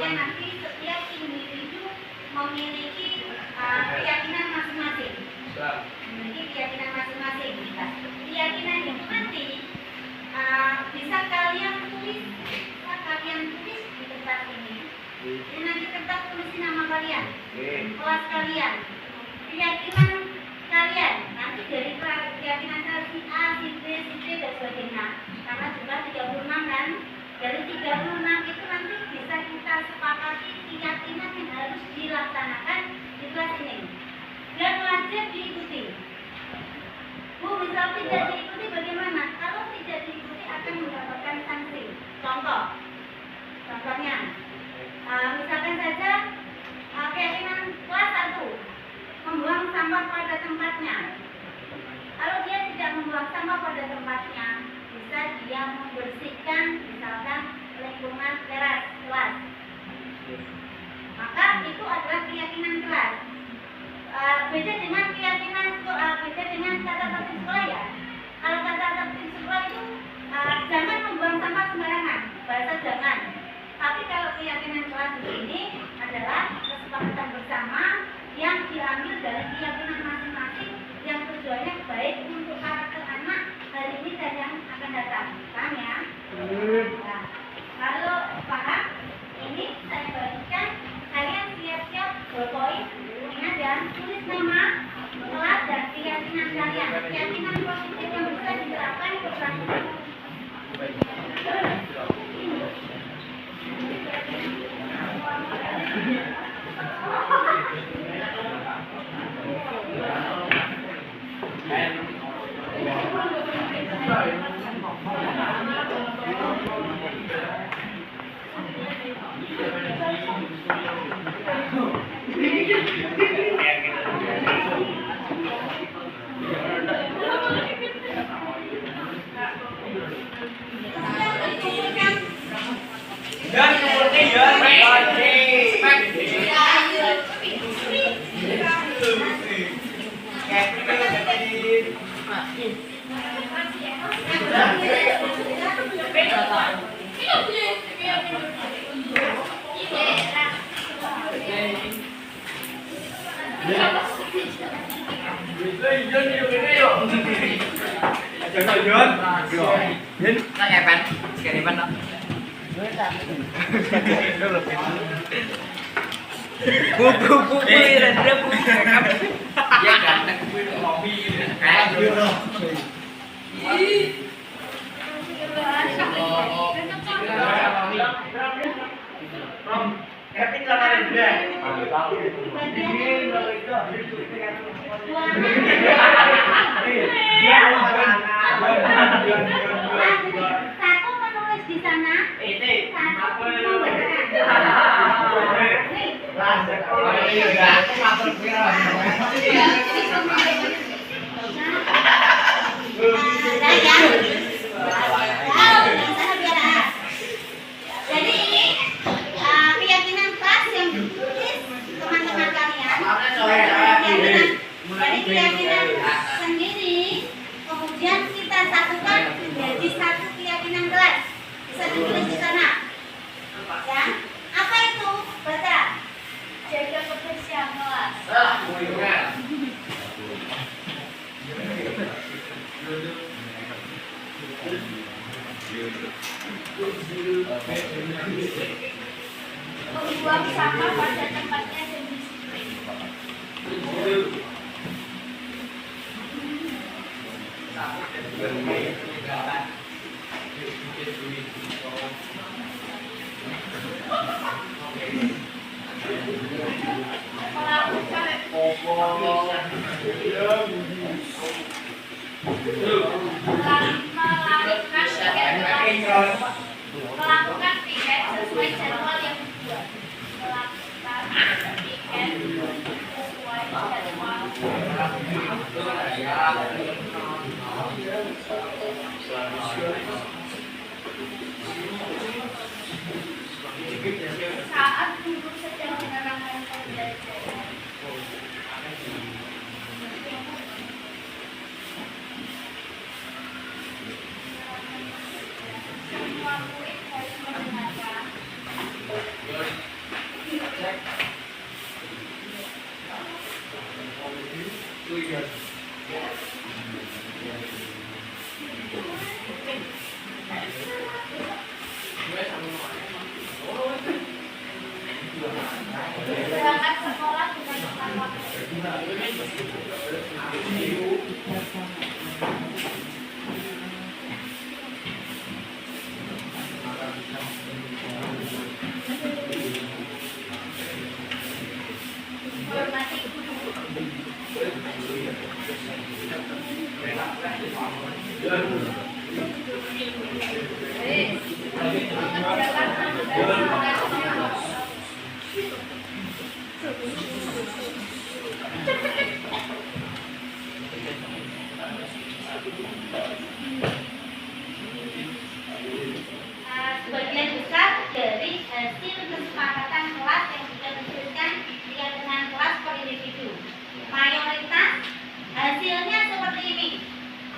Artinya nanti setiap individu memiliki keyakinan masing-masing. Memiliki keyakinan masing-masing. Keyakinan itu nanti bisa kalian tulis di kertas ini. Ini nanti kertas tulisin nama kalian, kelas kalian, keyakinan kalian. Nanti dari keyakinan si A, si B, si C dan sebagainya. Karena juga 36 kan. Dari 36 itu nanti bisa kita sepakati keyakinan yang harus dilaksanakan di kelas ini. Dan wajib diikuti. Bu, misal tidak diikuti bagaimana? Kalau tidak diikuti akan mendapatkan sanksi. Contohnya, misalkan saja keyakinan kelas 1 membuang sampah pada tempatnya. Kalau dia tidak membuang sampah pada tempatnya, bisa dia membersihkan misalkan lingkungan teras kelas. Maka itu adalah keyakinan kelas. Beda dengan kata tertib sekolah ya. Kalau kata tertib sekolah itu jangan membuang sampah sembarangan, bahasa jangan. Tapi kalau keyakinan kelas ini adalah kesepakatan bersama yang diambil dari keyakinan masing-masing yang tujuannya baik untuk karakter anak hari ini dan yang akan datang. Paham ya? Nah, kalau paham, ini saya bagikan kalian siap-siap berpoin. Ingat ya, tulis nama kelas dan keyakinan kalian. Keyakinan positif yang bisa diterapkan ke kelas. Satu menulis di sana, satu jadi ini keyakinan kelas yang ditulis teman-teman kalian. Jadi keyakinan sendiri kemudian kita satukan menjadi satu keyakinan kelas. Bisa ditulis di sana. Ya, apa itu? Baca. Jaga kebersihan kelas. Membuang sampah pada tempatnya dan disiplin. Melakukan piket sesuai jadwal yang dibuat. Melakukan piket sesuai jadwal. Saat guru sedang menerangkan pembelajaran. Semua murid harus mendengarkan. Berangkat sekolah juga tepat waktu. Hormati guru. Sebagian besar dari hasil kesepakatan kelas yang sudah disebutkan dengan kelas per individu. Mayoritas hasilnya seperti ini.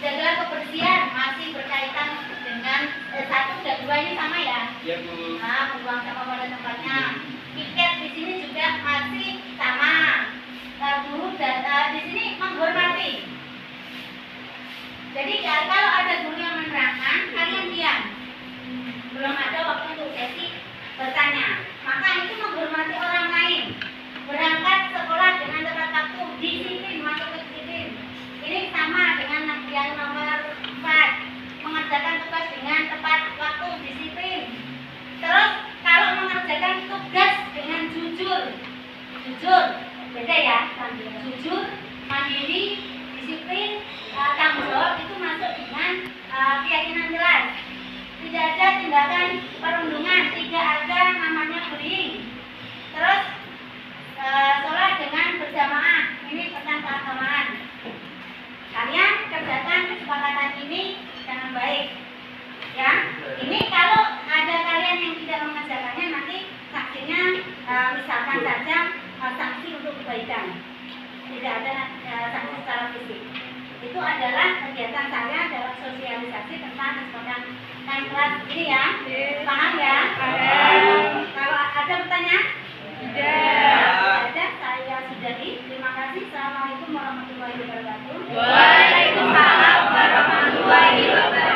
Jagalah kebersihan masih berkaitan dengan satu dan dua ini sama ya. Iya Bu. Nah, membuang sampah pada tempatnya. Piket di sini juga masih sama. Guru dan di sini menghormati. Jadi kalau ada guru yang menerangkan, kalian diam. Belum ada waktu untuk sesi bertanya. Maka itu menghormati orang lain. Berangkat sekolah dengan tepat waktu, disiplin, masuk ke disiplin. Ini sama dengan yang nomor 4. Mengerjakan tugas dengan tepat waktu, disiplin. Terus kalau mengerjakan tugas dengan jujur, beda ya. Jujur, mandiri, disiplin, tanggung jawab itu masuk dengan keyakinan jelas. Tidak ada tindakan perundungan, tidak ada namanya bullying. Terus sholat dengan berjamaah, ini tentang keagamaan. Kalian kerjakan kesepakatan ini dengan baik, ya. Ini kalau ada kalian yang tidak mengerjakannya, nanti sanksinya misalkan saja sanksi untuk kebaikan. Tidak ada sanksi secara fisik. Itu adalah kegiatan saya dalam sosialisasi tentang kesepakatan kelas ini ya. Paham ya? Kalau ada pertanyaan? Tidak. Ada, saya sudahi. Terima kasih. Assalamualaikum warahmatullahi wabarakatuh. Waalaikumsalam warahmatullahi wabarakatuh.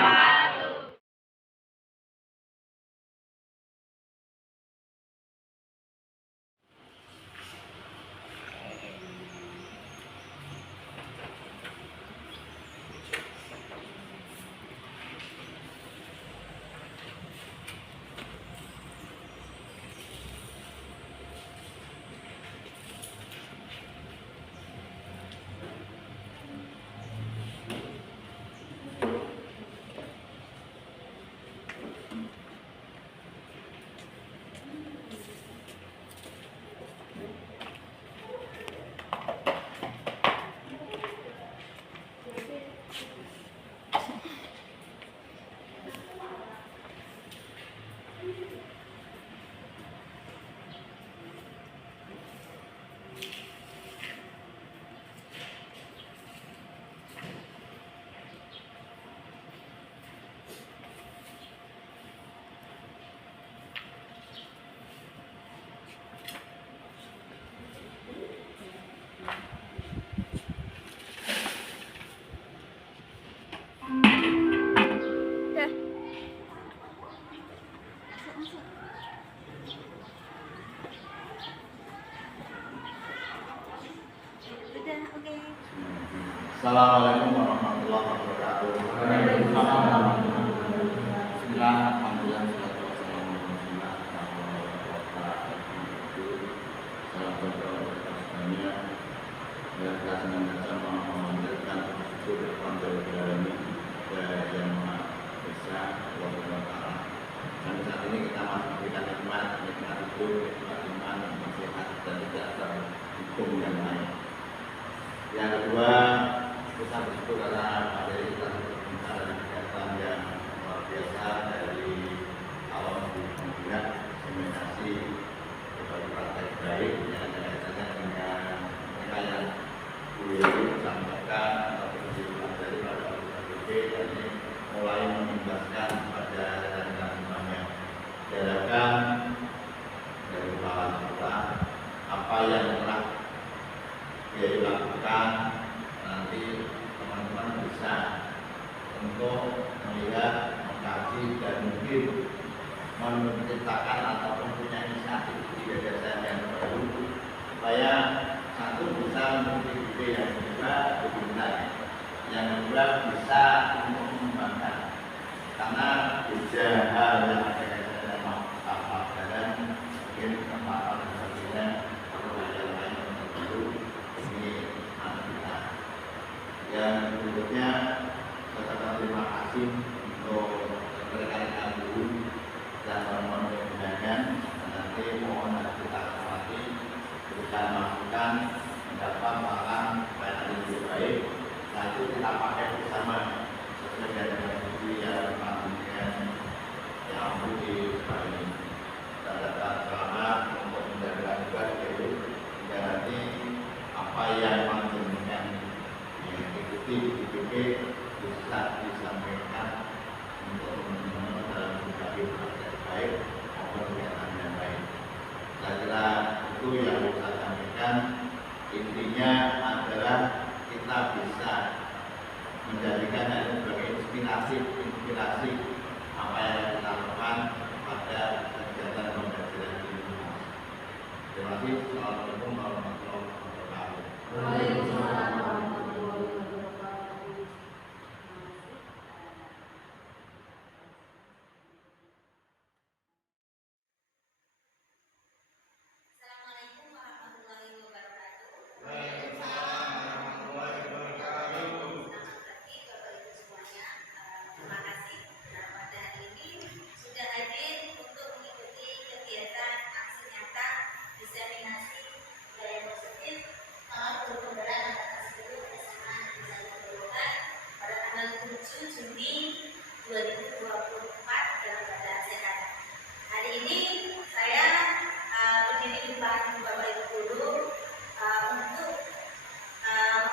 Assalamualaikum warahmatullahi wabarakatuh. Bismillah, alhamdulillah, salatu wassalamu ala rasulillah. Salam sejahtera dan kasih sama memanjatkan syukur kepada ini yang maha esa Allah Subhanahu wa taala. Dan saat ini kita masih memberikan nikmat hidup, nikmat iman, nikmat sehat dan tidak terhukum yang lain. Yang kedua, kita bersyukur karena materi kita berbincang dari kegiatan yang luar biasa dari awal hingga seminasi berbagai praktek baik yang ada kaitannya dengan mereka yang dulu sampaikan atau berjuang dari pada UKBP dan ini mulai mengimbaskan pada rekan-rekan semuanya. Diharapkan dari kepala kita apa yang telah dia lakukan ide menciptakan ataupun punya inisiatif ide-ide yang baru supaya satu bisa memiliki ide yang juga lebih benar, yang kedua bisa untuk mengembangkan, karena tiga hal yang ada kaitannya dengan pelajaran mungkin kesempatan sebagainya atau yang lain tertentu ini kita. Yang berikutnya saya ucapkan terima kasih untuk rekan-rekan guru dan teman-teman yang undangan. Nanti mohon kita hormati, berikan masukan, mendapat saran supaya nanti lebih baik. Nah itu kita pakai bersama sesuai dengan bukti yang panjang yang bukti seperti ini. Kita dapat selamat untuk menjaga juga itu hingga nanti apa yang panjangnya yang diikuti BPP bisa disampaikan untuk teman-teman dalam berbagai praktek baik maupun kegiatan yang baik. Saya kira itu yang saya sampaikan. Intinya adalah kita bisa menjadikannya sebagai inspirasi apa yang kita lakukan pada kegiatan pembelajaran di rumah. Terima kasih. Assalamualaikum warahmatullahi wabarakatuh. Waalaikumsalam warahmatullahi wabarakatuh. Assalamualaikum warahmatullahi wabarakatuh. Waalaikumsalam warahmatullahi wabarakatuh. Selamat pagi Bapak Ibu semuanya. Terima kasih pada hari ini sudah hadir untuk mengikuti kegiatan aksi nyata diseminasi budaya positif tahun berpenggerak angkatan 10 SMA Negeri 1 Gerobokan pada tanggal 7 Juni 2024 dalam keadaan sehat. Hari ini saya berdiri di depan Bapak Ibu guru untuk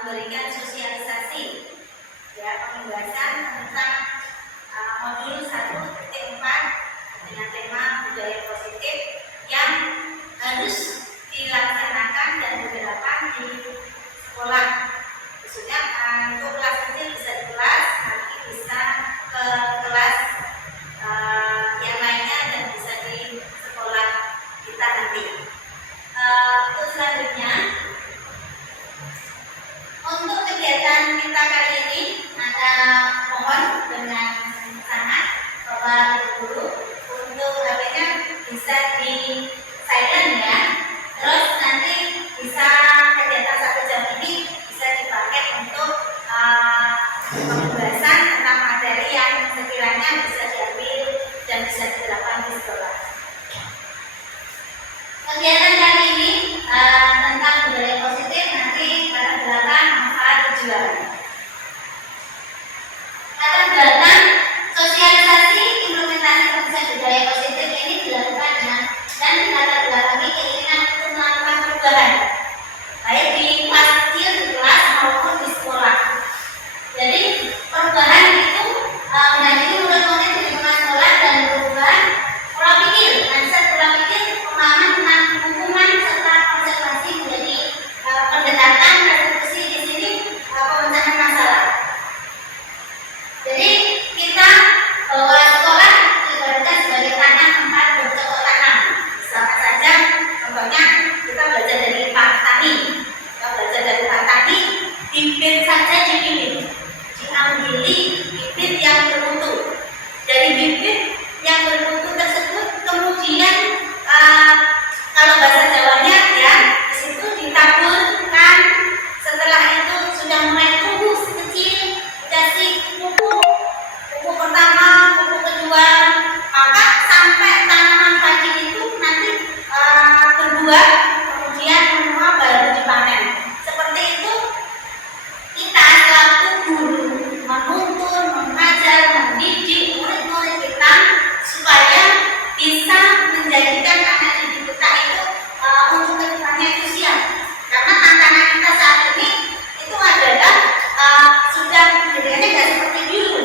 memberikan sosialisasi ya pembahasan tentang modul 1.4 dengan tema budaya positif yang harus dilaksanakan dan diterapkan di sekolah, khususnya untuk kelas kecil bisa di kelas, nanti bisa ke kelas yang lainnya dan bisa di sekolah kita nanti. Untuk selanjutnya, untuk kegiatan kita kali ini, mohon dengan sangat Bapak Ibu guru untuk HP-nya bisa di silent ya. Terus nanti bisa kegiatan 1 jam ini bisa dipakai untuk pembahasan tentang materi yang sekiranya bisa diambil dan bisa diterapkan di sekolah. Kegiatan kali ini tentang budaya positif nanti latar belakang manfaat tujuan. Latar belakang sosialisasi implementasi konsep budaya positif ini dilakukan dengan dan latar belakangi keinginan untuk melakukan perubahan baik di kelas kecil, di kelas maupun di sekolah. Jadi perubahan itu menjadi murid-murid di lingkungan sekolah dan perubahan pola pikir, mindset pola pikir, pemahaman tentang hukuman serta konservasi menjadi pendekatan resolusi di sini pemecahan masalah. Jadi kita bahwa sekolah diibaratkan sebagai tanah tempat bercocok tanam. Sama saja contohnya kita belajar dari Pak Tani. Kita belajar dari Pak Tani, bibit saja dipilih, diambil bibit yang bermutu. Dari bibit yang bermutu tersebut kemudian kalau bahasa Jawanya ya di situ ditaburkan. Setelah itu sudah mulai tumbuh kecil, dikasih pupuk pertama, pupuk kedua, maka sampai tanaman padi itu nanti berbuah, kemudian semua baru dipanen. Seperti itu kita selaku guru menuntun, mengajar, mendidik murid-murid kita supaya bisa menjadikan anak didik kita itu untuk kedepannya itu siap. Karena tantangan kita saat ini itu adalah sudah bedanya nggak seperti dulu.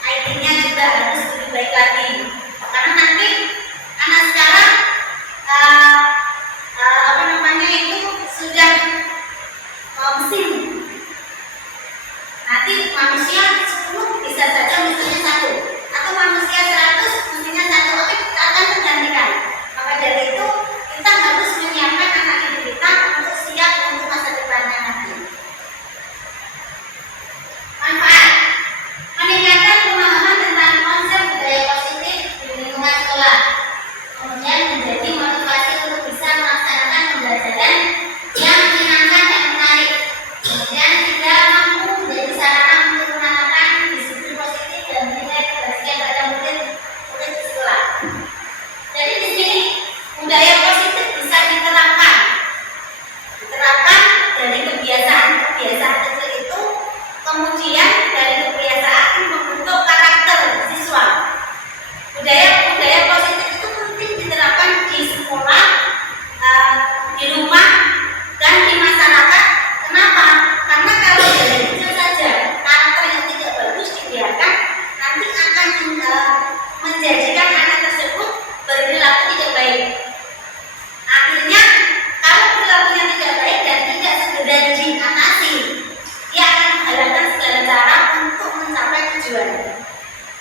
IT-nya juga harus lebih baik lagi. Karena nanti anak sekarang itu sudah mesin. Nanti manusia 10 bisa saja mesinnya 1, atau manusia 100 mesinnya tidak mampu menjadi sarana untuk menanamkan disiplin positif dan nilai kebajikan pada murid di sekolah. Jadi di sini budaya positif bisa diterapkan dari kebiasaan kecil itu, kemudian dari kebiasaan membentuk karakter siswa. Budaya positif itu penting diterapkan di sekolah, di rumah, dan di masyarakat. Kenapa? Karena kalau dari kecil saja karakter yang tidak bagus dibiarkan, nanti akan menjadikan anak tersebut berperilaku tidak baik. Akhirnya kalau perilakunya tidak baik dan tidak segera diatasi, dia akan menghalalkan segala cara untuk mencapai tujuan.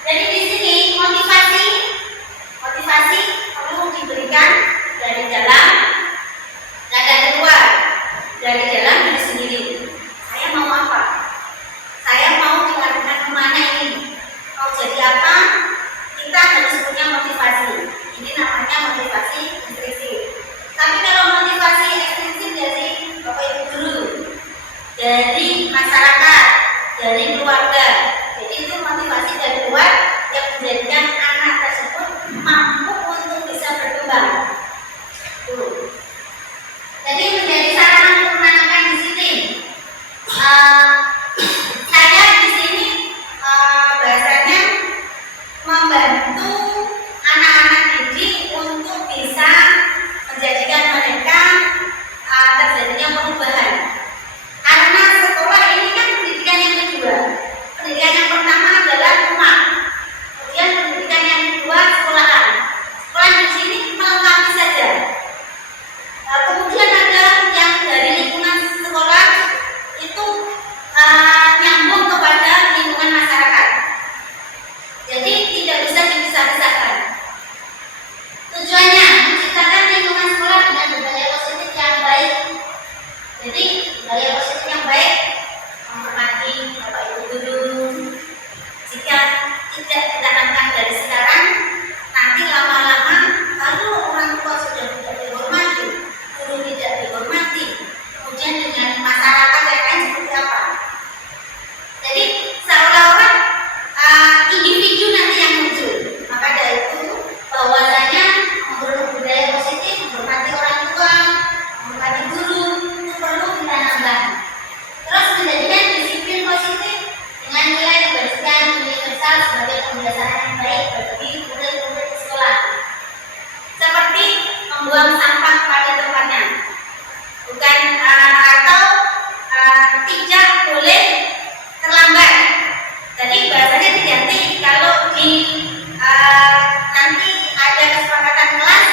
Jadi di sini motivasi perlu diberikan dari dalam dan dari luar. Dari dalam diri sendiri. Saya mau apa? Saya mau diarahkan kemana ini? Mau jadi apa? Kita harus punya motivasi. Ini namanya motivasi intrinsik. Tapi kalau motivasi ekstrinsik dari Bapak Ibu guru, dari masyarakat, dari keluarga, jadi itu motivasi dari luar yang menjadikan anak tersebut mampu untuk bisa berkembang. Jadi menjadi sarana untuk menanamkan disiplin. Saya di sini bahasanya membantu anak-anak didik untuk bisa menjadikan mereka terjadinya perubahan. Karena sekolah ini kan pendidikan yang kedua. Pendidikan yang pertama adalah rumah. Kemudian pendidikan yang kedua sekolahan. Sekolah di sini melengkapi saja. Kemudian ada yang dari lingkungan sekolah itu nyambung kepada lingkungan masyarakat. Jadi tidak bisa dipisah-pisahkan. Tujuannya menciptakan lingkungan sekolah dengan budaya positif yang baik. Jadi budaya positif yang baik menghormati Bapak Ibu guru. Jika tidak ditanamkan dari sekarang, nanti lama-lama kalau orang tua sudah tidak dihormati, guru tidak dihormati, kemudian dengan masyarakat yang lain seperti apa? Jadi seolah-olah individu nanti yang muncul. Maka dari itu bahwasanya budaya positif, menghormati orang tua, menghormati guru itu perlu ditanamkan. Terus menjadikan disiplin positif dengan nilai kebajikan universal sebagai kebiasaan yang baik bagi murid-murid di sekolah. Seperti membuang sampah pada tempatnya, bukan atau tidak boleh terlambat. Jadi bahasanya diganti kalau di nanti ada kesepakatan kelas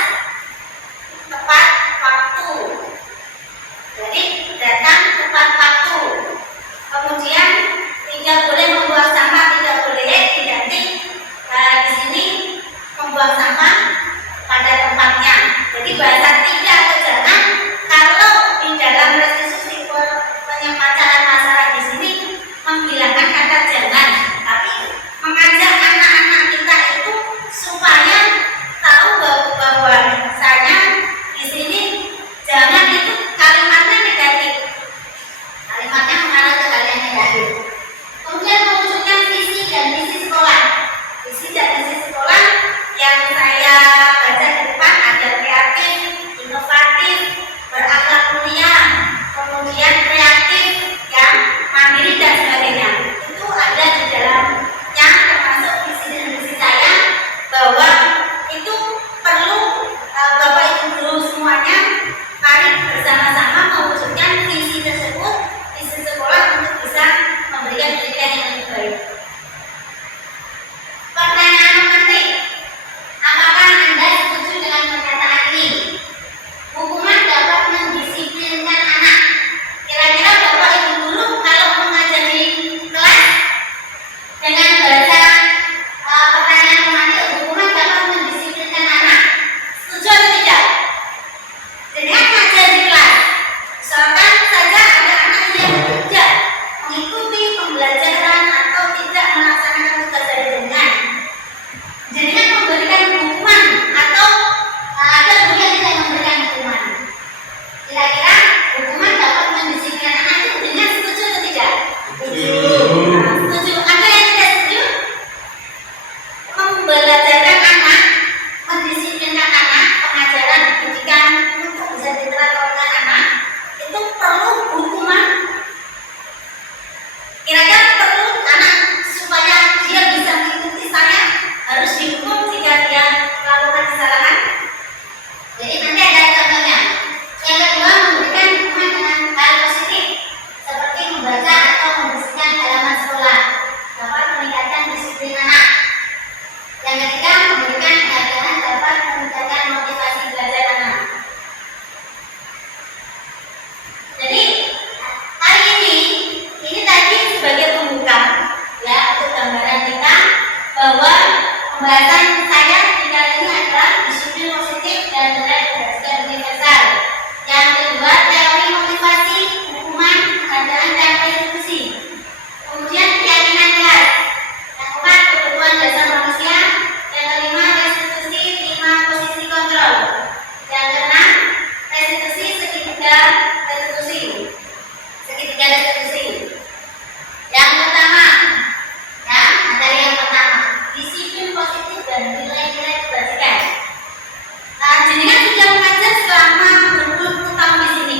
tepat waktu. Jadi datang tepat waktu. Kemudian tidak boleh membuang sampah, tidak boleh diganti di sini membuang sampah pada tempatnya. Jadi bahasa tidak atau jangan kalau di dalam restitusi penyepacaran masalah di sini menghilangkan kata jangan, tapi mengajak anak-anak kita itu supaya tahu bahwa saya di sini jangan itu kalimatnya negatif, kalimatnya mengarah ke hal yang negatif. Kemudian mewujudkan visi dan misi sekolah. Visi dan misi sekolah yang saya baca di depan ada kreatif, inovatif, berakhlak mulia, kemudian kreatif, yang mandiri dan sebagainya. Itu ada di dalamnya, termasuk visi dan misi saya, bahwa itu perlu Bapak Ibu guru semuanya mari bersama-sama mewujudkan visi tersebut, visi sekolah untuk bisa memberikan pendidikan yang lebih baik. Pertanyaan penting, apakah Anda setuju dengan pernyataan ini? Hukuman dapat mendisiplinkan anak. Kira-kira Bapak Ibu guru kalau mengajar di kelas dengan bahasa pertanyaan memanggil hukuman dapat mendisiplinkan anak, setuju atau tidak? Dengan mengajar di kelas, misalkan saja ada anak yang tidak mengikuti pembelajaran atau tidak melaksanakan tugas dari dengan, jadinya memberikan hukuman atau ada guru yang tidak memberikan hukuman. Kira-kira hukuman dapat mendisiplinkan anak itu dengan setuju atau tidak? bahwa pembahasan saya di kali ini adalah disiplin positif dan nilai keberhasilan universal. Yang kedua, teori motivasi, hukuman, keadaan dan restitusi. Kemudian keyakinan kelas. Yang keempat, kebutuhan dasar manusia. Yang kelima, restitusi 5 posisi kontrol. Yang keenam, restitusi segitiga restitusi. Yang pertama, ya, materi yang pertama, disiplin positif dan nilai-nilai kebajikan. Jenengan sudah mengajar selama berpuluh-puluh tahun di sini.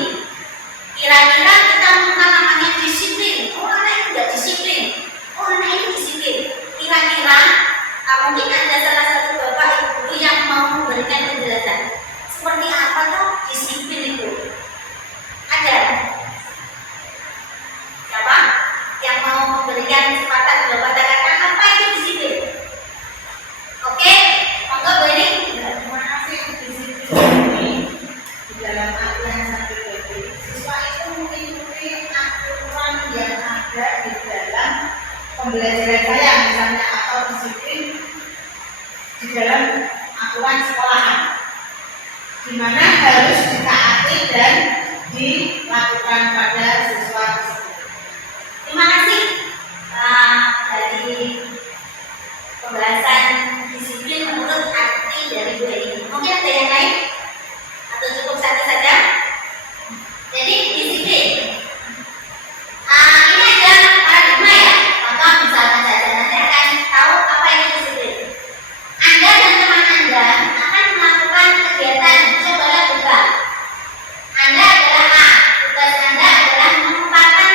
Kira-kira kita mengenal namanya disiplin. Oh, anak itu tidak disiplin. Oh, anak itu disiplin. Kira-kira mungkin ada salah satu bapak ibu guru yang mau memberikan penjelasan. Seperti apa tuh disiplin itu? Ada? Siapa yang mau memberikan kesempatan bapak katakan apa itu disiplin? Oke, monggo Bu Eni. Terima kasih. Disiplin ini di dalam aturan satu PP. Siswa itu mengikuti aturan yang ada di dalam pembelajaran saya, misalnya, atau disiplin di dalam aturan sekolahan, di mana harus ditaati dan dilakukan pada siswa tersebut. Terima kasih dari pembahasan disiplin menurut arti dari Bu Eni. Mungkin ada yang lain atau cukup satu saja? Jadi disiplin. Ini ada paradigma ya. Contoh misalnya saja nanti akan tahu apa itu disiplin. Anda dan teman Anda akan melakukan kegiatan cobalah buka. Anda adalah A. Tugas Anda adalah mengumpulkan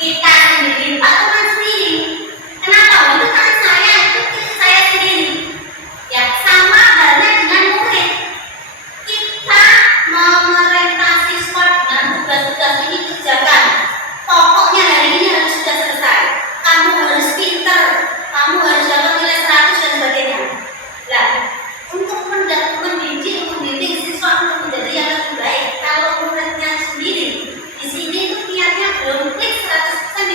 kita sendiri, Pak Tuhan sendiri. Kenapa? Itu kan saya, itu saya sendiri. Ya, sama halnya dengan murid. Kita memerintah siswa dengan tugas-tugas ini kerjakan. Pokoknya hari ini harus sudah selesai. Kamu harus pintar, kamu harus dapat nilai 100 dan sebagainya. Nah, untuk mendidik siswa untuk menjadi yang lebih baik, kalau muridnya sendiri di sini itu niatnya belum klik 100%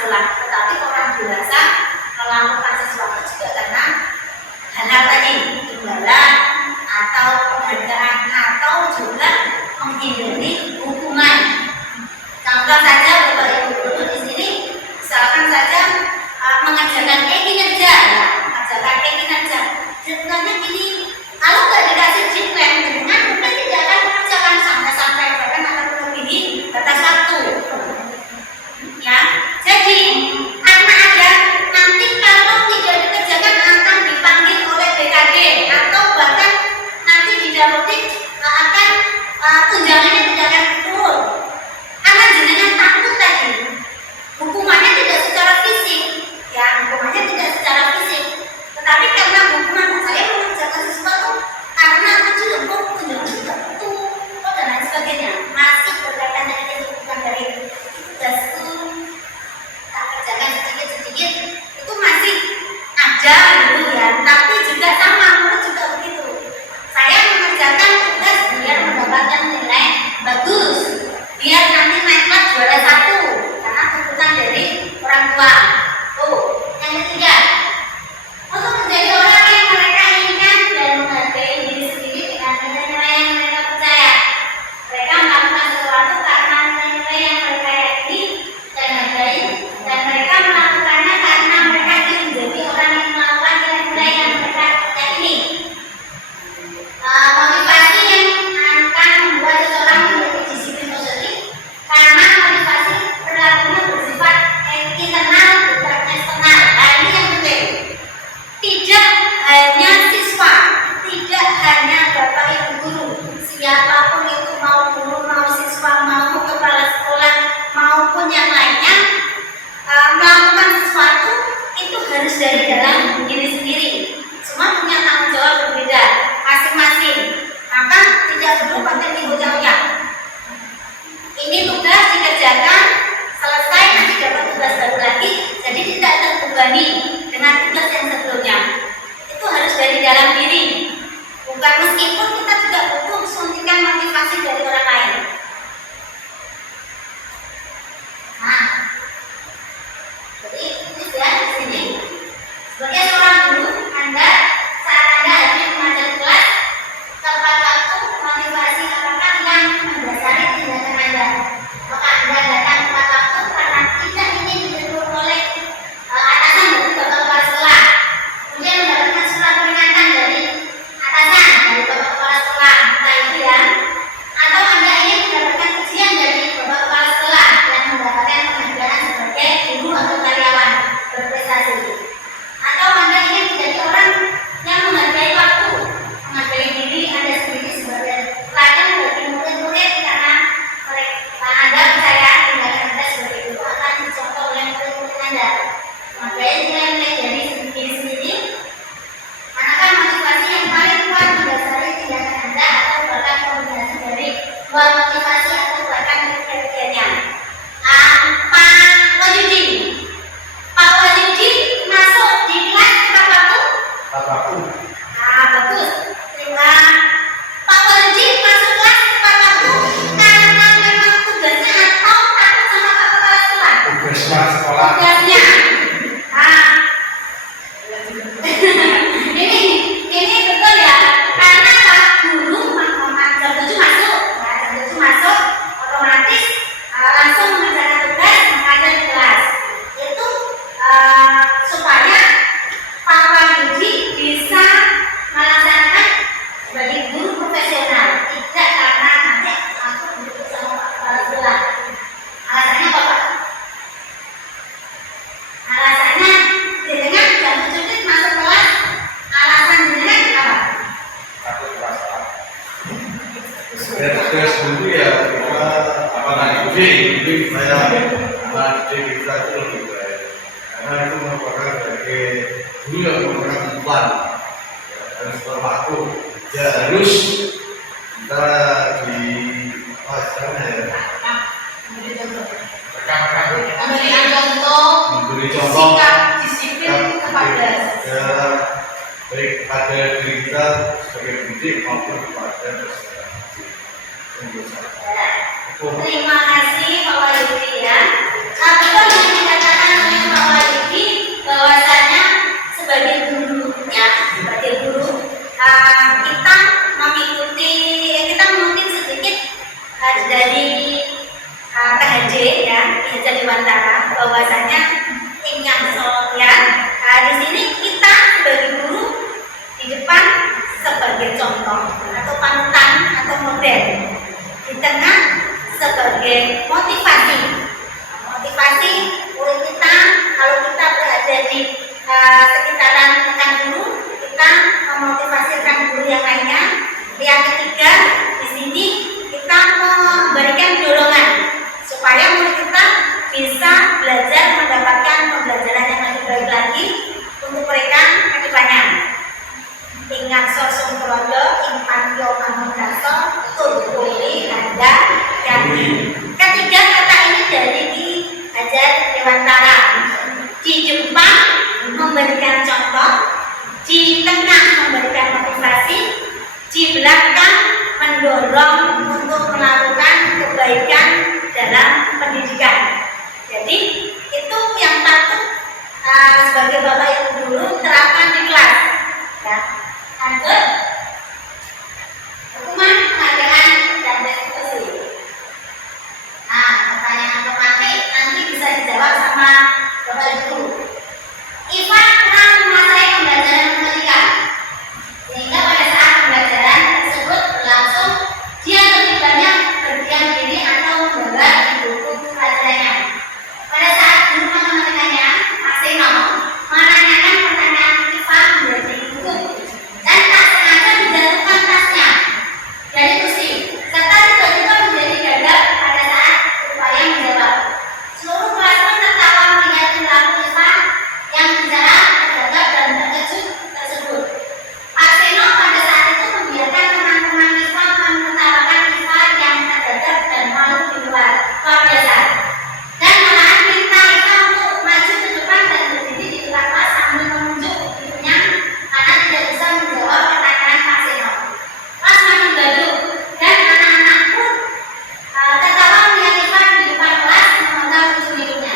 sekolah, tetapi orang dewasa melakukan sesuatu juga karena hal-hal tadi, imbalan atau penghargaan atau juga menghindari hukuman. Contoh saja Bapak Ibu guru di sini, misalkan saja mengajarkan kinerja, ya, mengajarkan kinerja. Sebenarnya gini, kalau nggak dikasih diklat, dengan mungkin tidak akan mengerjakan sampai bahkan akan melebihi batas waktu. Ya, jadi karena ada nanti kalau tidak dikerjakan akan dipanggil oleh BKD atau bahkan nanti didamping akan tunjangannya tidak akan turun. Karena jenengan takut tadi, hukumannya tidak secara fisik, ya hukumannya tidak secara fisik, tetapi karena hukuman saya mengerjakan sesuatu karena menjelempung tunjangan tidak betul, dan lain sebagainya, masih berkaitan dengan kehidupan dari tugasku, tak kerjakan sedikit-sedikit, itu masih ada gitu ya, tapi juga sama, menurut juga begitu. Saya mengerjakan tugas biar mendapatkan nilai bagus, biar nanti naik kelas juara 1 karena tuntutan dari orang tua. Yang ketiga, untuk menjadi orang yang mereka inginkan dan menghargai diri sendiri dengan nilai-nilai yang mereka percaya. Mereka melakukan sesuatu karena nilai-nilai yang mereka yakini dan hargai, dan mereka melakukannya karena mereka ingin menjadi orang yang melakukan nilai-nilai yang mereka yakini. Motivasi yang akan membuat seseorang menjadi disiplin positif karena motivasi perilakunya bersifat internal bukan eksternal. Nah, ini yang penting. Tidak hanya siswa, tidak hanya bapak ibu guru, siapapun itu, mau guru, mau siswa, mau kepala sekolah, maupun yang lainnya, melakukan sesuatu itu harus dari dalam diri sendiri. Semua punya tanggung jawab berbeda masing-masing, maka tidak perlu pakai digoyang-goyang. Ini tugas dikerjakan, selesai nanti dapat tugas baru lagi, jadi tidak terbebani dengan tugas yang sebelumnya. Itu harus dari dalam diri, bukan meskipun kita juga butuh suntikan motivasi dari orang lain. Nah, jadi ini ya di sini sebagai seorang guru, Anda saat Anda habis mengajar kelas, tepat waktu, motivasi apakah yang mendasari tindakan Anda? Maka Anda datang tepat waktu karena tidak ingin ditegur oleh atasan dari bapak kepala sekolah, kemudian mendapatkan surat peringatan dari atasan dari bapak kepala sekolah, entah itu ya, atau Anda ingin mendapatkan ujian dari bapak kepala sekolah yang mendapatkan penghargaan sebagai guru atau karyawan berprestasi, atau Anda ingin menjadi orang yang menghargai waktu, menghargai diri Anda sendiri sebagai teladan bagi murid-murid karena Anda percaya tindakan Anda sebagai guru akan dicontoh oleh murid-murid Anda. Menghargai nilai-nilai dari diri sendiri, manakah motivasi yang paling kuat mendasari tindakan Anda atau bahkan kombinasi dari dua motivasi atau bahkan tiga-tiganya? Pak Wahyudi, Pak Wahyudi masuk di kelas tepat waktu? Bagus. Terima. Pak Wahyudi masuk kelas tepat waktu karena memang tugasnya atau takut sama Pak Kepala Sekolah? Tugasnya. Ini betul ya, karena Pak Guru jam 7 masuk, ya, jam 7 masuk, otomatis langsung mengerjakan tugas, mengajar di kelas. Itu supaya Pak Wahyudi bisa melaksanakan sebagai guru profesional, tidak karena nanti aku duduk sama Pak Kepala Sekolah. Alasannya apa, Pak? Alasannya jenengan jam 7 masuk kelas, alasan jenengan apa? Takut rasa. Tugas dulu ya kita apa nanti saya anak kita itu lebih baik karena itu merupakan sebagai guru yang merupakan umpan dan setelah waktu ya harus kita di apa istilahnya ya Memberikan contoh, memberi contoh sikap disiplin kepada ya, baik pada diri kita sebagai pendidik maupun kepada peserta. Terima kasih Pak Wahyudi ya. Betul yang dikatakan bahwasanya yang soalnya di sini kita sebagai guru di depan sebagai contoh atau panutan atau model, di tengah sebagai motivasi murid kita. Kalau kita berada di sekitaran rekan guru, kita memotivasi rekan guru yang lainnya. Yang ketiga, di sini kita memberikan dorongan supaya murid kita bisa belajar mendapatkan pembelajaran yang lebih baik lagi untuk mereka ke depannya. Ingat sosum prodo, infantio manunggaso, turbuli, handa, yani. Ketiga kata ini dari Ki Hajar Dewantara. Di Jepang memberikan contoh, di tengah memberikan motivasi, di belakang mendorong untuk melakukan kebaikan dalam pendidikan. Jadi itu yang patut sebagai bapak ibu guru terapkan di kelas. Ya. Lanjut, hukuman pengadaan dan restitusi. Nah, pertanyaan otomatis nanti bisa dijawab sama bapak ibu. Ivan kurang menguasai pembelajaran matematika, sehingga pada saat pembelajaran tersebut berlangsung dia lebih banyak berdiam diri atau menggambar di buku pelajarannya. Pada saat guru matematikanya, Pak Seno, menanyakan pertanyaan Ivan menjadi buku dan tak sengaja menjatuhkan tasnya dari kursi, serta tiba-tiba menjadi gagal pada saat upaya menjawab. Seluruh kelas pun tertawa melihat perilaku Ivan yang bicara tergagap dan terkejut tersebut. Pak Seno pada saat itu membiarkan teman-teman Ivan menertawakan Ivan yang tergagap dan malu di luar biasa, dan malahan minta Ivan untuk maju ke depan dan berdiri di tengah kelas sambil menunjuk ibunya karena tidak bisa menjawab pertanyaan Pak Seno. Kelas makin gaduh dan anak-anak pun tertawa melihat Ivan di depan kelas memegang ujung hidungnya.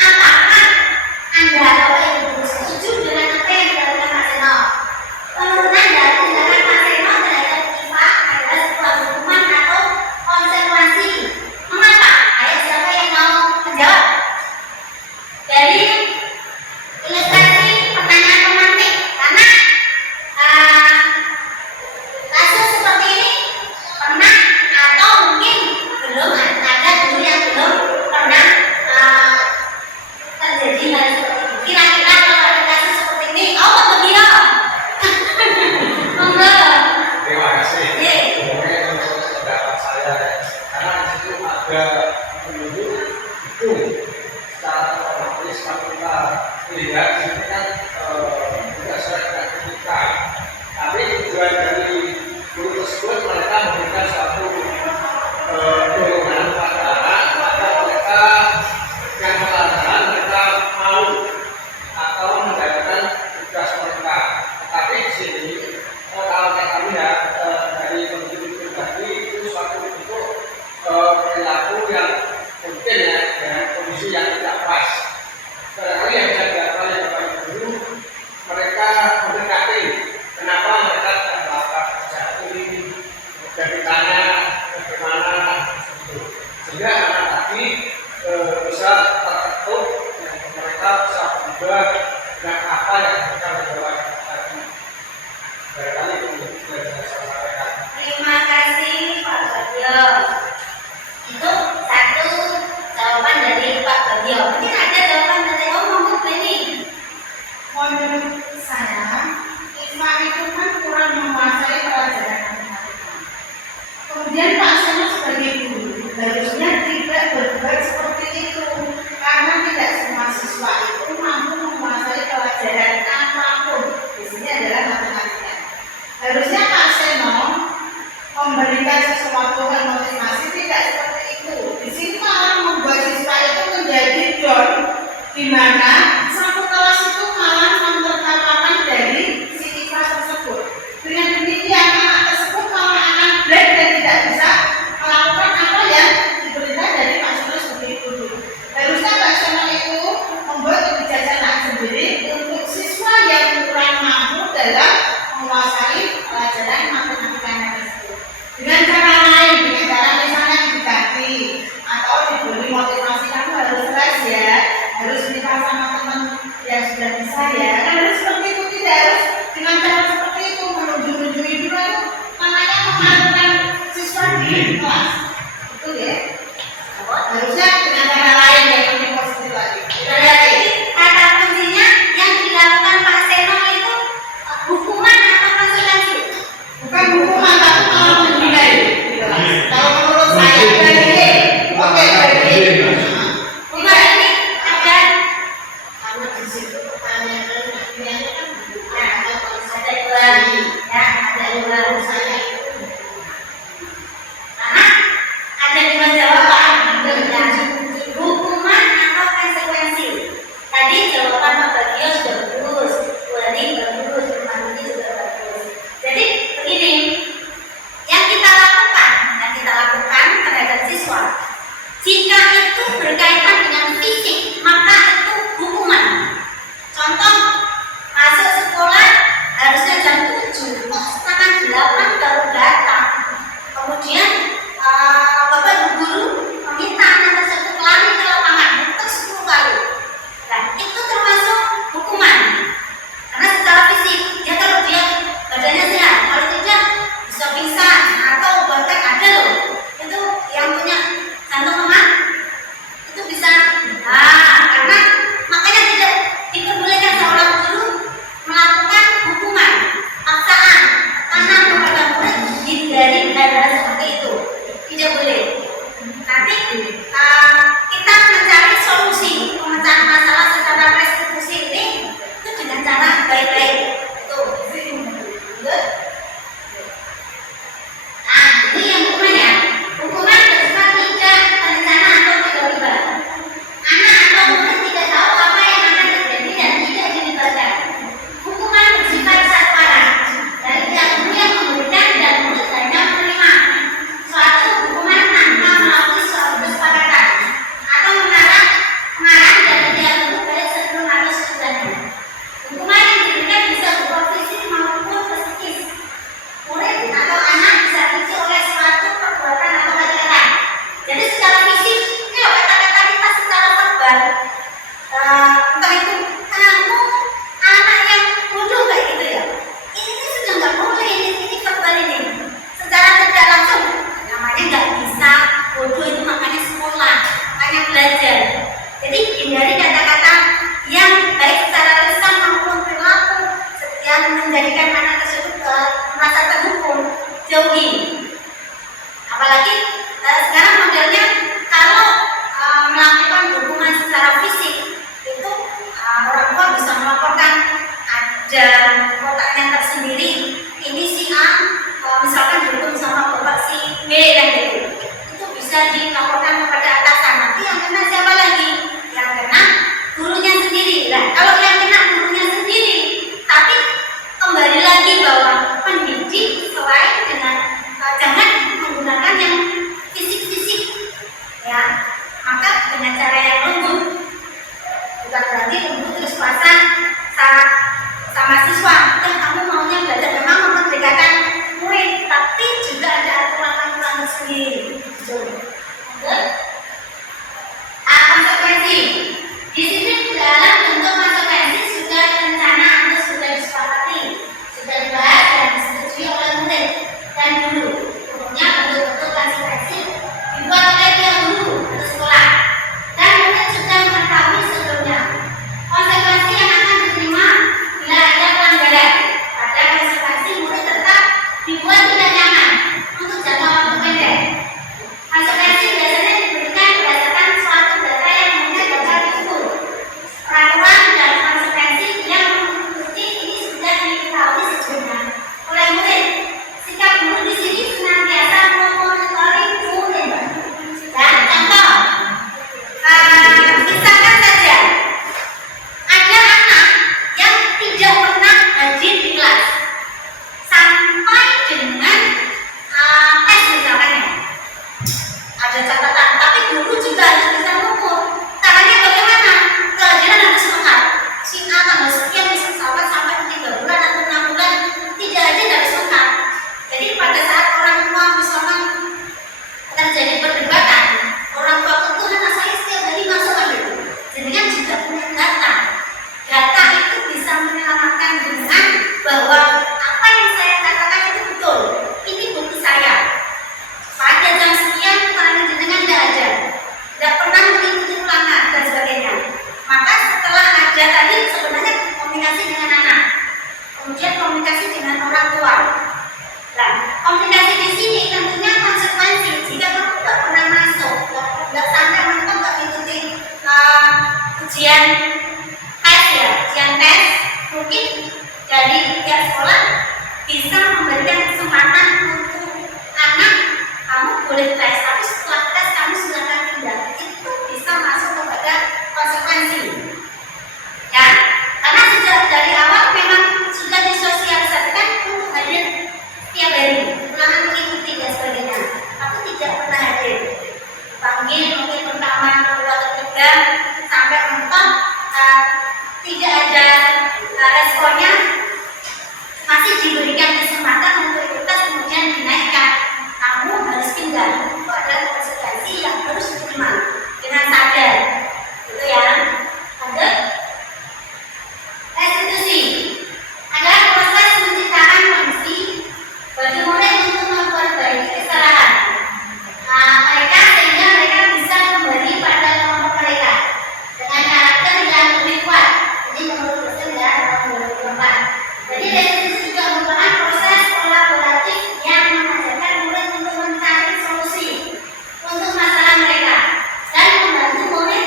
Apakah Anda Bapak Ibu guru setuju dengan apa yang dilakukan Pak Seno? Menurut Anda, tindakan Pak Seno terhadap Ivan adalah sebuah hukuman atau konsekuensi? Mengapa? Ayo siapa yang mau menjawab? Dari ilustrasi pertanyaan pemantik, karena kasus seperti ini pernah atau mungkin belum ada guru yang belum pernah terjadi hal seperti ini. Kira-kira kalau ada kasus seperti ini, begitu. Monggo. Terima kasih. Ye. Mungkin untuk pendapat saya, karena di situ ada penduduk itu secara otomatis kalau kita lihat di sini kan tidak sesuai dengan kita. Tapi tujuan dari guru tersebut mereka memberikan suatu dorongan pada anak, maka mereka yang pelajaran mereka mau atau menjalankan tugas mereka. Tapi di sini kalau kita lihat dari penduduk tadi itu suatu bentuk perilaku yang mungkin ya dengan kondisi yang tidak pas. Barangkali yang bisa dilakukan oleh Bapak Ibu guru, mereka mendekati kenapa mereka tidak melakukan kerjaan ini, dan ditanya bagaimana itu, sehingga anak tadi bisa terketuk dan mereka bisa berubah dengan apa yang mereka menjawab tadi. Barangkali itu yang bisa saya sampaikan. Terima kasih Pak Bagio. Itu satu jawaban dari Pak Bagio. Mungkin ada jawaban dari Om ini. Menurut saya, Ivan itu kan kurang menguasai pelajaran matematika. Kemudian Pak Seno sebagai guru harusnya tidak berbuat seperti itu, karena tidak semua siswa itu mampu menguasai pelajaran apapun. Di sini adalah matematika. Harusnya Pak Seno memberikan sesuatu yang motivasi, tidak seperti itu. Di sini malah membuat siswa itu menjadi down, di mana satu kelas itu malah menertawakan dari si Ivan tersebut. Dengan demikian anak tersebut malah akan break dan tidak bisa melakukan apa yang diberitakan dari Pak Seno sebagai guru. Harusnya Pak Seno itu membuat kebijaksanaan sendiri untuk siswa yang kurang mampu dalam menguasai pelajaran matematika tersebut. Dengan cara lain, dengan cara misalnya diganti atau diberi motivasi, kamu harus keras ya, situ pertanyaannya kan Nah, ada dua, ya, ada dua saya itu karena ada dua jawaban. Ya, hukuman atau konsekuensi. Tadi jawaban Pak Bagio sudah bagus, Wali bagus, Pak Budi juga bagus. Jadi begini, yang kita lakukan terhadap siswa, jika itu berkaitan dengan fisik, maka itu hukuman. Contoh dari pihak sekolah bisa memberikan kesempatan untuk anak, kamu boleh tes, tapi setelah tes kamu silakan pindah. Itu bisa masuk kepada konsekuensi. Ya, karena sejak dari awal memang sudah disosialisasikan untuk hadir tiap hari, ulangan mengikuti dan sebagainya. Aku tidak pernah hadir. Panggil mungkin pertama, kedua, ketiga sampai mentok, tidak ada responnya, masih diberikan kesempatan untuk ikut tes, kemudian dinaikkan. Kamu harus pindah. Itu adalah konsekuensi yang harus diterima dengan sadar. Itu ya. Lanjut. Restitusi adalah proses menciptakan kondisi bagi murid untuk memperbaiki kesalahan mereka sehingga mereka bisa kembali pada kelompok mereka dengan karakter yang lebih kuat. Ini menurut dosen ya, tahun 2004. Jadi restitusi juga merupakan proses kolaboratif yang mengajarkan murid untuk mencari solusi untuk masalah mereka dan membantu murid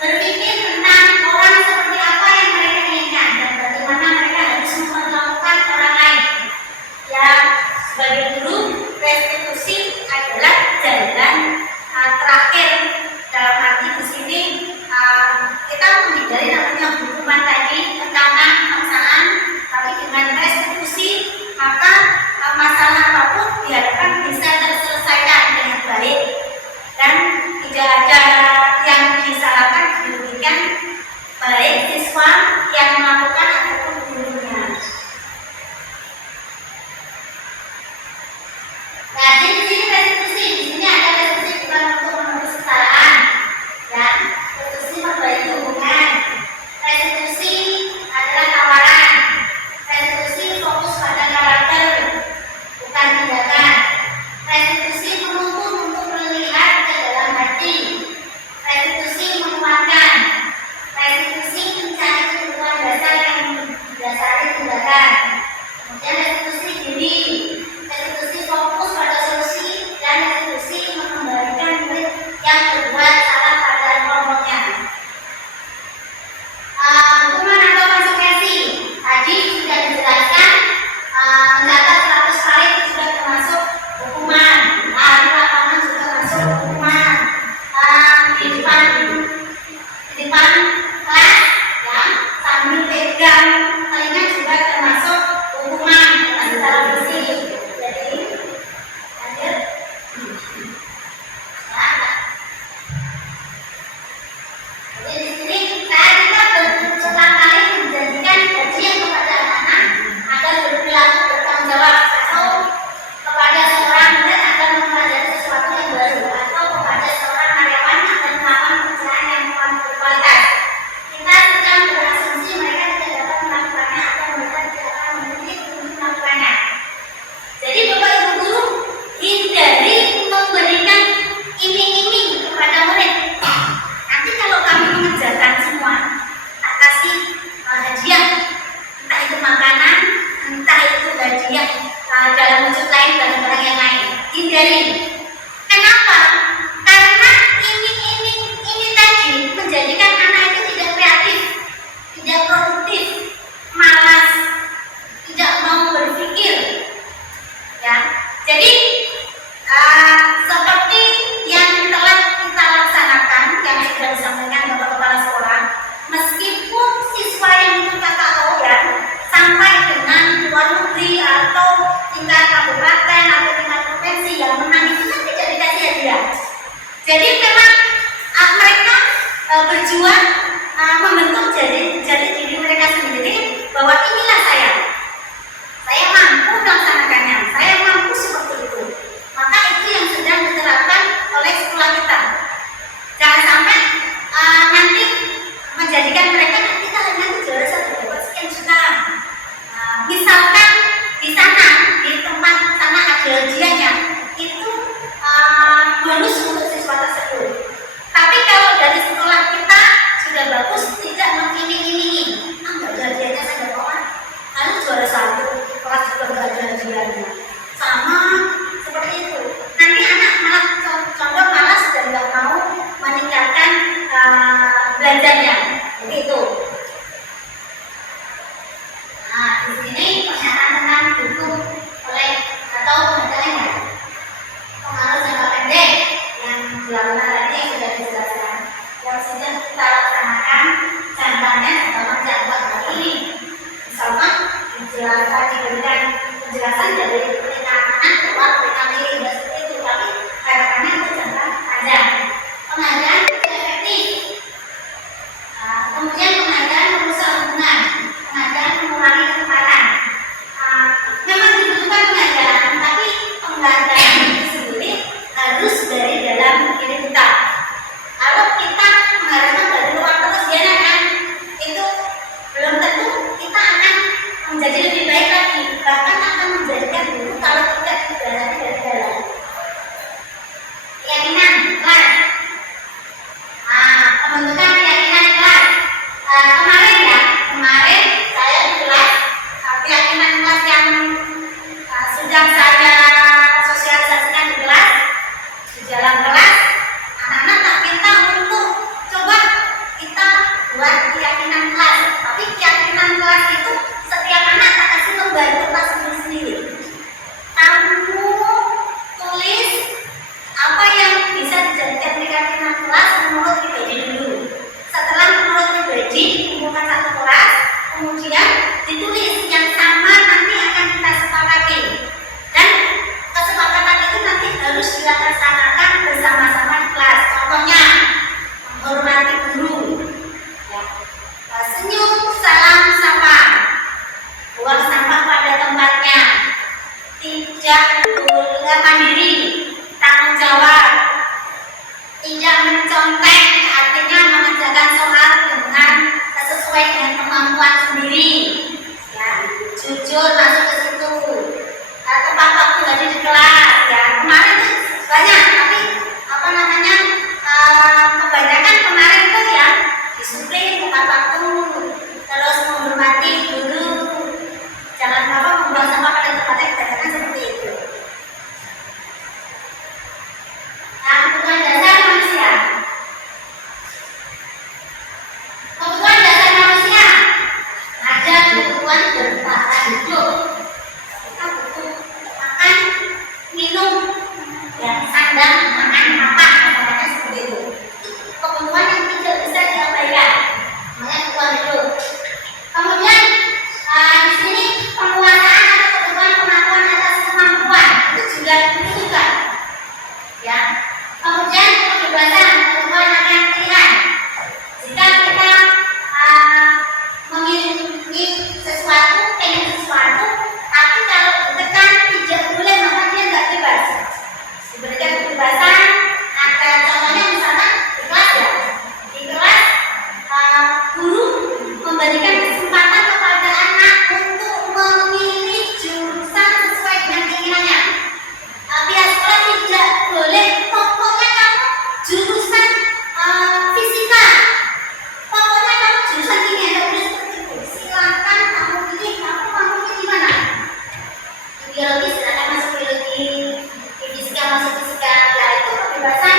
berpikir tentang orang seperti apa yang mereka inginkan dan bagaimana mereka harus memperlakukan orang lain. Ya, sebagai guru, restitusi adalah jalan terakhir. Dalam arti di sini kita menghindari namanya hukuman tadi, tekanan, paksaan, tapi dengan restitusi maka masalah apapun diharapkan bisa terselesaikan dengan baik dan tidak ada yang disalahkan, dirugikan baik siswa yang melakukan ataupun gurunya. Nah, di sini restitusi, di sini ada restitusi bukan untuk menembus kesalahan, ya, restitusi memperbaiki hubungan. Restitusi adalah tawaran. Restitusi fokus pada karakter, bukan tindakan. Restitusi menuntut untuk melihat ke dalam hati. Restitusi menguatkan. Restitusi mencari kebutuhan dasar yang mendasari tindakan. Kemudian restitusi diri. Restitusi fokus pada solusi dan restitusi mengembalikan murid yang berbuat salah pada kelompoknya. Hukuman atau konsekuensi tadi sudah dijelaskan, mencatat 100 kali itu sudah termasuk hukuman, lari lapangan juga termasuk hukuman, di depan kelas ya sambil pegang telinga juga termasuk hukuman secara fisik. Jadi lanjut ya. Jadi di sini kita berulang kali menjanjikan kajian kepada anak-anak agar berperilaku bertanggung jawab, atau kepada seorang murid agar mempelajari sesuatu yang baru, atau kepada seorang karyawan agar melakukan pekerjaan yang berkualitas. Kita sedang berasumsi mereka tidak dapat melakukannya atau mereka tidak akan memiliki untuk melakukannya. Jadi Bapak Ibu guru, hindari memberikan iming-iming kepada murid. Nanti kalau kami mengerjakan semua, tak kasih hadiah, entah itu makanan, entah itu hadiah dalam wujud lain, barang-barang yang lain. Hindari. Kenapa? Karena iming-iming ini tadi menjadikan anak itu tidak kreatif, tidak produktif, malas, tidak mau berpikir. Ya, jadi seperti yang telah kita laksanakan, yang sudah disampaikan Bapak Kepala Sekolah, meskipun siswa yang ikut KKO ya sampai dengan luar negeri atau tingkat kabupaten atau tingkat provinsi yang menang itu kan tidak dikasih hadiah. Jadi memang mereka berjuang membentuk jadi diri mereka sendiri bahwa inilah saya mampu melaksanakannya, saya mampu seperti itu. Maka itu yang sedang diterapkan oleh sekolah kita. Jangan sampai nanti menjadikan mereka kita hanya juara satu dapat sekian juta. Misalkan di sana, di tempat sana ada hadiahnya, itu bonus untuk siswa tersebut. Tapi kalau dari sekolah kita penjelasan dari keamanan bahwa PKB tidak seperti itu, tapi harapannya untuk jangka panjang. Penghargaan itu efektif. Kemudian penghargaan merusak hubungan, penghargaan mengurangi kecepatan. Memang dibutuhkan penghargaan, tapi penghargaan itu sendiri harus dari dalam diri kita. Kalau kita mengharapkan dari luar terus ya kan, itu belum tentu kita akan menjadi lebih baik lagi, bahkan akan menjadikan dulu kalau tidak dijalani dari dalam. Keyakinan kelas. Pembentukan keyakinan kelas. Kemarin saya di kelas keyakinan kelas yang sudah saya sosialisasikan di kelas, di dalam kelas, anak-anak tak minta untuk coba kita buat keyakinan kelas. Tapi keyakinan kelas itu setiap anak tak kasih lembar kertas sendiri. Kamu tulis apa yang bisa dijadikan keyakinan kelas menurut pribadi dulu. Setelah menurut pribadi kumpulkan satu kelas, kemudian ditulis yang sama nanti akan kita sepakati. Dan kesepakatan itu nanti harus dilaksanakan bersama-sama di kelas. Contohnya menghormati guru, ya. Senyum, salam, sapa, buang sampah pada tempatnya, tidak boleh mandiri, tanggung jawab, tidak mencontek, artinya mengerjakan soal dengan sesuai dengan kemampuan sendiri, ya, jujur masuk ke situ, tepat waktu hadir di kelas, ya. Kemarin itu banyak, tapi kebanyakan kemarin itu ya disiplin, tepat waktu, terus menghormati guru, jangan membuang sampah pada tempatnya, kebanyakan seperti itu. Nah, kebutuhan dasar manusia. Kebutuhan dasar manusia ada kebutuhan bertahan hidup. Kita butuh makan, minum, ya, sandang, makan, apa, seperti itu. Kebutuhan yang tidak bisa diabaikan, namanya kebutuhan hidup. Kemudian di sini penguasaan atau kebutuhan pengakuan atas kemampuan itu juga dibutuhkan, ya. Kemudian kebebasan, kebutuhan akan pilihan. Jika kita memiliki sesuatu, pengen sesuatu, tapi kalau ditekan tidak boleh, maka dia tidak bebas. Diberikan kebebasan, ada contohnya misalkan di kelas, ya. Di kelas guru memberikan kesempatan kepada anak untuk memilih jurusan sesuai dengan keinginannya. Pihak sekolah tidak boleh, pokoknya kamu jurusan fisika, pokoknya kamu jurusan ini, ada boleh seperti itu. Silakan kamu pilih, kamu pilih mana? Di biologi silakan masuk biologi, di fisika masuk fisika. Ya, itu kebebasan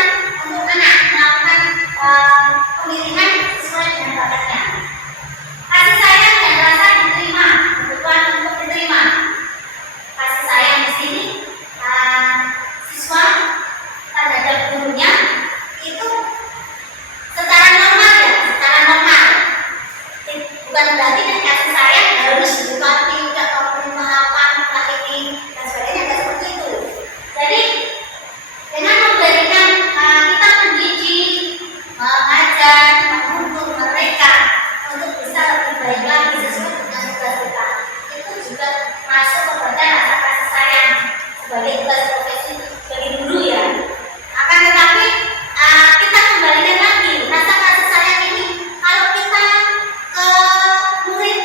untuk anak melakukan pemilihan sesuai dengan bakatnya. Kasih sayang dan rasa diterima, kebutuhan untuk diterima. Kasih sayang di sini siswa terhadap gurunya itu secara normal, ya, secara normal. Bukan berarti kasih sayang harus dibukti, tidak perlu apa ini dan sebagainya, tidak seperti itu. Jadi dengan memberikan kita mendidik, mengajar, menuntut mereka untuk bisa lebih baik lagi sesuai dengan tugas kita, itu juga masuk kepada rasa kasih sayang sebagai tugas profesi sebagai guru, ya. Akan tetapi kita kembalikan lagi rasa kasih sayang ini kalau kita ke murid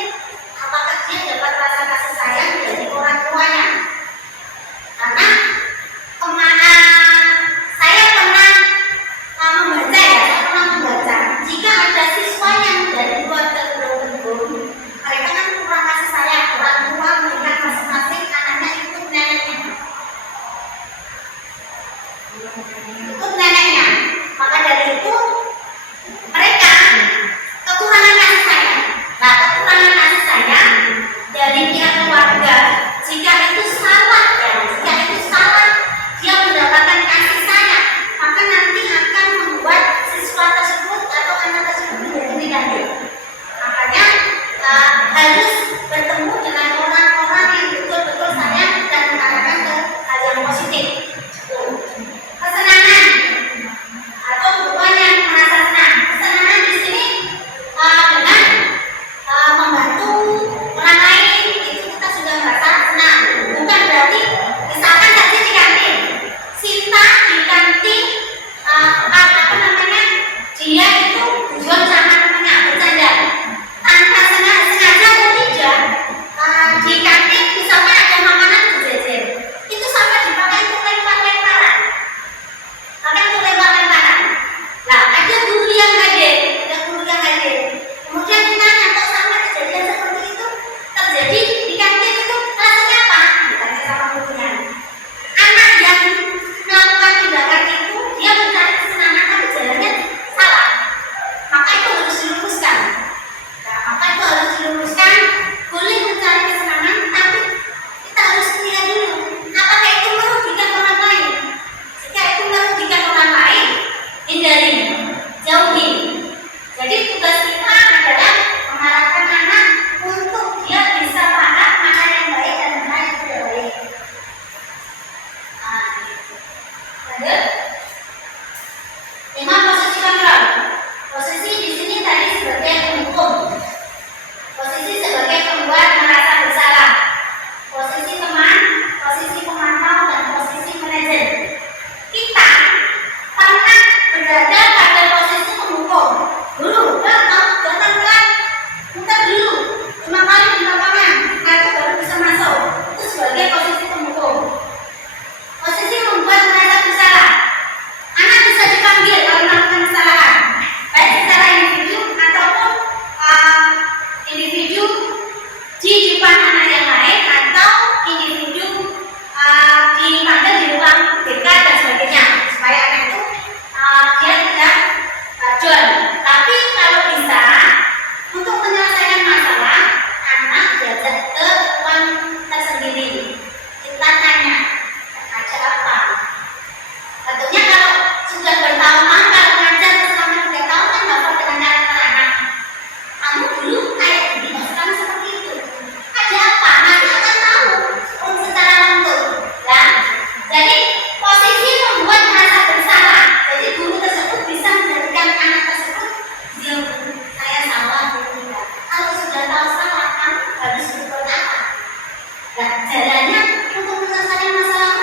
jalannya untuk menyelesaikan masalah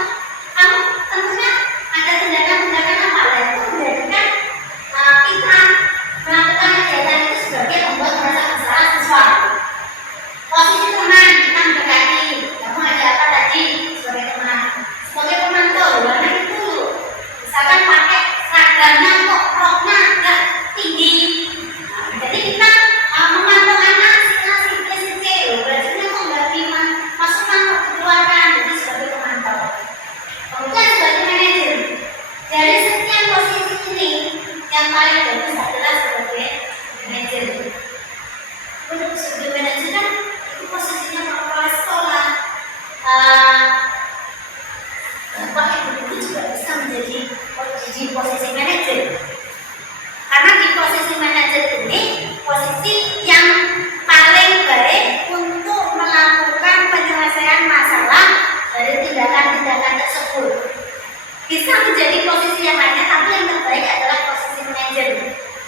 kamu tentunya ada tindakan-tindakan apa dan itu menjadikan kita melakukan kegiatan itu sebagai membuat merasa bersalah siswa. Posisi teman kita mendekati, kamu ada apa tadi sebagai teman, sebagai pemantau, warna itu misalkan pakai seragamnya kok roknya agak tinggi. Jadi kita memantau anak si C, bajunya kok nggak terima, masukkan kok dikeluarkan, jadi sebagai pemantau. Kemudian sebagai manajer, dari sekian posisi ini yang paling bagus adalah sebagai manajer. Untuk sebagai manajer kan itu posisinya kepala sekolah, bapak ibu guru juga bisa menjadi di posisi manajer. Karena di posisi manajer ini posisi yang paling baik untuk melakukan penyelesaian masalah dari tindakan-tindakan tersebut. Bisa menjadi posisi yang lainnya, tapi yang terbaik adalah posisi manajer.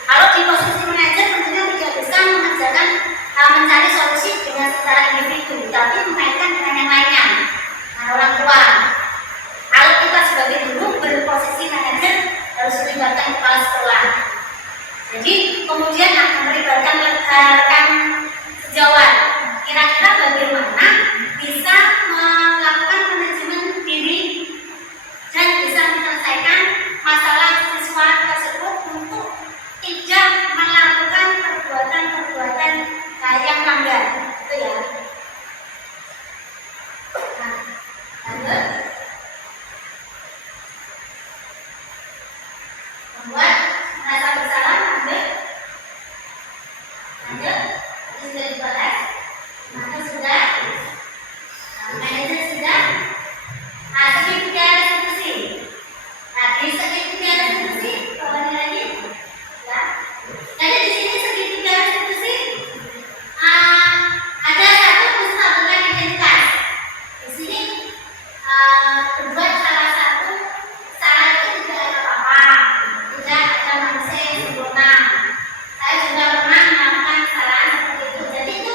Kalau di posisi manajer tentunya tidak bisa mengerjakan mencari solusi dengan secara individu, tapi memainkan dengan yang lainnya, orang tua. Kalau kita sebagai guru berposisi manajer harus melibatkan kepala sekolah. Jadi kemudian akan melibatkan rekan sejawat. Kira-kira bagaimana bisa melakukan manajemen diri dan bisa menyelesaikan masalah siswa tersebut untuk tidak melakukan perbuatan-perbuatan yang melanggar, itu ya. Nah, lanjut. Membuat merasa bersalah, lanjut. Itu sudah dibahas. Maka sudah. Manajer sudah. Nah, segitiga restitusi. Nah, di segitiga restitusi, kembali lagi. Ya. Jadi di sini segitiga restitusi ada satu menstabilkan identitas. Di sini terbuat salah satu salah itu tidak ada apa-apa, tidak ada manusia yang sempurna. Saya juga pernah melakukan kesalahan seperti itu. Jadi itu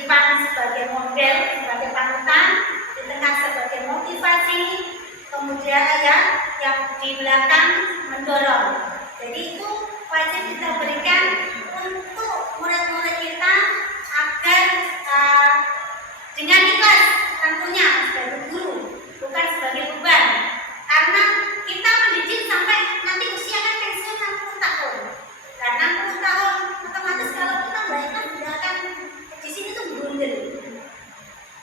depan sebagai model, sebagai panutan, di tengah sebagai motivasi, kemudian yang di belakang mendorong. Jadi itu wajib kita berikan untuk murid-murid kita agar dengan ikhlas tentunya sebagai guru, bukan sebagai beban. Karena kita mendidik sampai nanti usia kan pensiun 60 tahun. Dan 60 tahun otomatis kalau kita nggak ikhlas tidak akan di sini tuh berundel.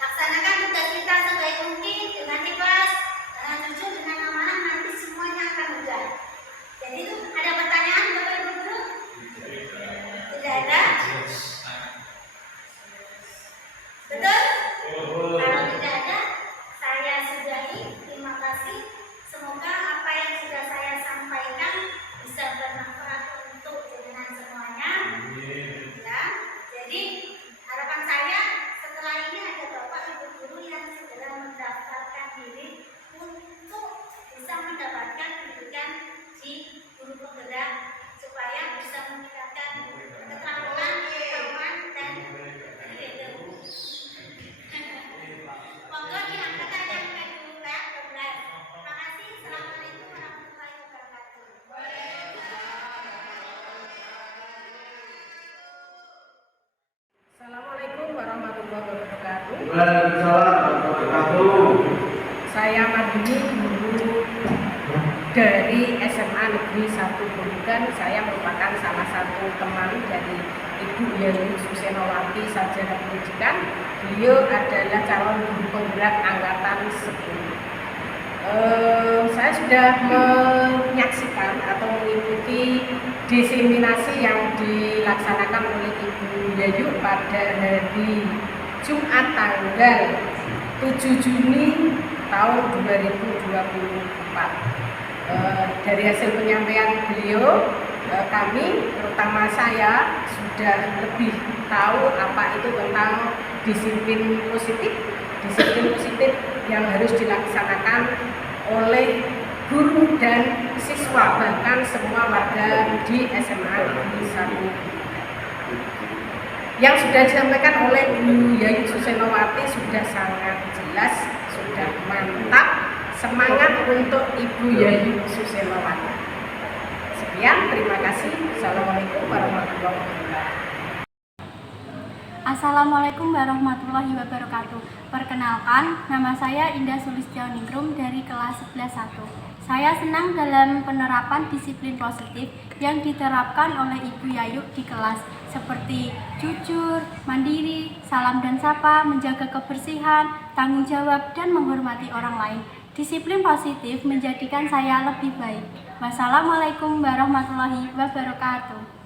Laksanakan tugas kita sebaik mungkin dengan ikhlas, dengan jujur, dengan amanah, nanti semuanya akan mudah. Jadi itu ada pertanyaan Bapak Ibu Guru? Tidak ada? Betul? Kalau tidak ada, saya sudahi. Terima kasih. Semoga apa yang sudah saya sampaikan bisa bermanfaat untuk jenengan semuanya. Ya. Jadi harapan saya setelah ini ada Bapak Ibu Guru yang segera mendaftarkan diri untuk bisa mendapatkan pendidikan di guru penggerak supaya bisa meningkatkan keterampilan, pengetahuan dan ilmu. Monggo diangkat aja P12. Terima kasih. Assalamualaikum warahmatullahi wabarakatuh. Assalamualaikum warahmatullahi wabarakatuh. Waalaikumsalam warahmatullahi wabarakatuh. Saya Madini, guru dari SMA Negeri 1 Bulikan. Saya merupakan salah satu teman dari Ibu Yeni Susenowati Sarjana Pendidikan. Beliau adalah calon guru penggerak angkatan 10. Saya sudah menyaksikan atau mengikuti diseminasi yang dilaksanakan oleh Ibu Yayu pada hari Jumat tanggal 7 Juni tahun 2024. Dari hasil penyampaian beliau, kami, terutama saya, sudah lebih tahu apa itu tentang disiplin positif. Disiplin positif yang harus dilaksanakan oleh guru dan siswa, bahkan semua warga di SMA Negeri 1. Yang sudah disampaikan oleh Bu Yayu Susenowati sudah sangat jelas, sudah mantap. Semangat untuk Ibu Yayu Susenowati. Sekian, terima kasih. Assalamualaikum warahmatullahi wabarakatuh. Assalamualaikum warahmatullahi wabarakatuh. Perkenalkan, nama saya Indah Sulistioningrum dari kelas 11-1. Saya senang dalam penerapan disiplin positif yang diterapkan oleh Ibu Yayu di kelas, seperti jujur, mandiri, salam dan sapa, menjaga kebersihan, tanggung jawab, dan menghormati orang lain. Disiplin positif menjadikan saya lebih baik. Wassalamualaikum warahmatullahi wabarakatuh.